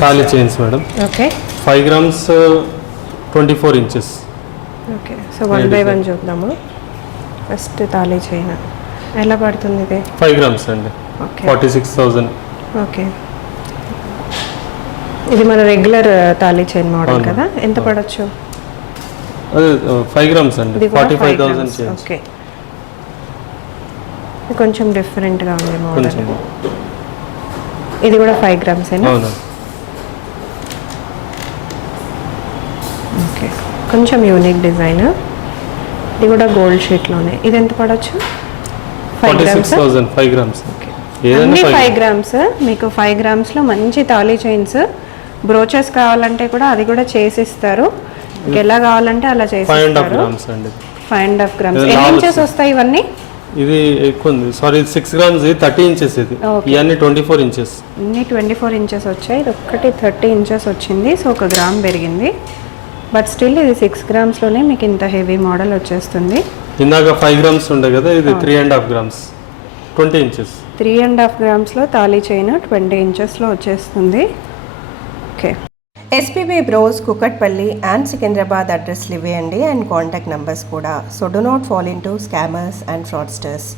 తాళి chains madam. Okay. 5 grams 24 inches. Okay. So 1 by 1 చూద్దాము. First తాళి చైన్ ఎలా పడుతుంది ఇది? 5 grams అండి. ఓకే. 46,000. ఓకే. ఇది మన రెగ్యులర్ తాళి చైన్ మోడల్ కదా, ఎంత పడొచ్చు? అదే 5 grams అండి. 45,000 చైన్స్. ఓకే. ఇది కొంచెం డిఫరెంట్గా ఉంది మోడల్. ఇది కూడా 5 grams ఏనా? అవును. ఓకే. కొంచెం యూనిక్ డిజైన్. ఇది కూడా గోల్డ్ షీట్లోనే. ఇది ఎంత పడవచ్చు? 5 grams. 5 grams. ఓకే. అన్ని 5 grams. మీకు 5 grams మంచి తాళీ చైన్స్, బ్రోచెస్ కావాలంటే కూడా అది కూడా చేసిస్తారు. ఎలా కావాలంటే అలా చేసిస్తారు. 5.5 grams అండి. 5.5 grams. ఎన్ని ఇంచెస్ వస్తాయి ఇవన్నీ? ఇది ఎక్కువ ఉంది. సారీ 6 grams, ఇది 30 inches. ఇది ఇవన్నీ 24 inches. ఇన్ని 24 inches వచ్చాయి. ఇది ఒక్కటి 30 inches వచ్చింది. సో 1 గ్రామ్ పెరిగింది. బట్ స్టిల్ ఇది 6 grams-లోనే మీకు ఇంత హెవీ మోడల్ వచ్చేస్తుంది. ఇందాక 5 grams ఉండే కదా, ఇది 3.5 grams 20 inches. 3.5 grams-లో తాళీ చైన్ 20 inches-లో వచ్చేస్తుంది. Okay. SPB bros Kukatpally and Secunderabad అడ్రస్లు ఇవేయండి, అండ్ కాంటాక్ట్ నెంబర్స్ కూడా. So do not fall into scammers and fraudsters.